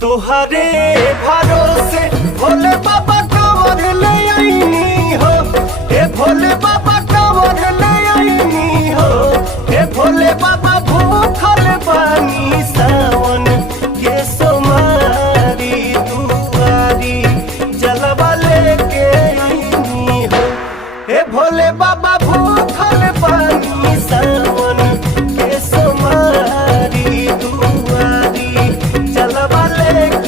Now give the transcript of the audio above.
तुहरे भरोसे भोले बाबा कांवर ले आईनी हो। हे भोले बाबा कांवर ले आईनी हो। हे भोले बाबा भूखल बानी सावन के सोमारी दुआरी जलवा लेके आईनी हो। हे भोले बाबा भूखल बानी सावन के सोमारी दुआरी जलवा लेके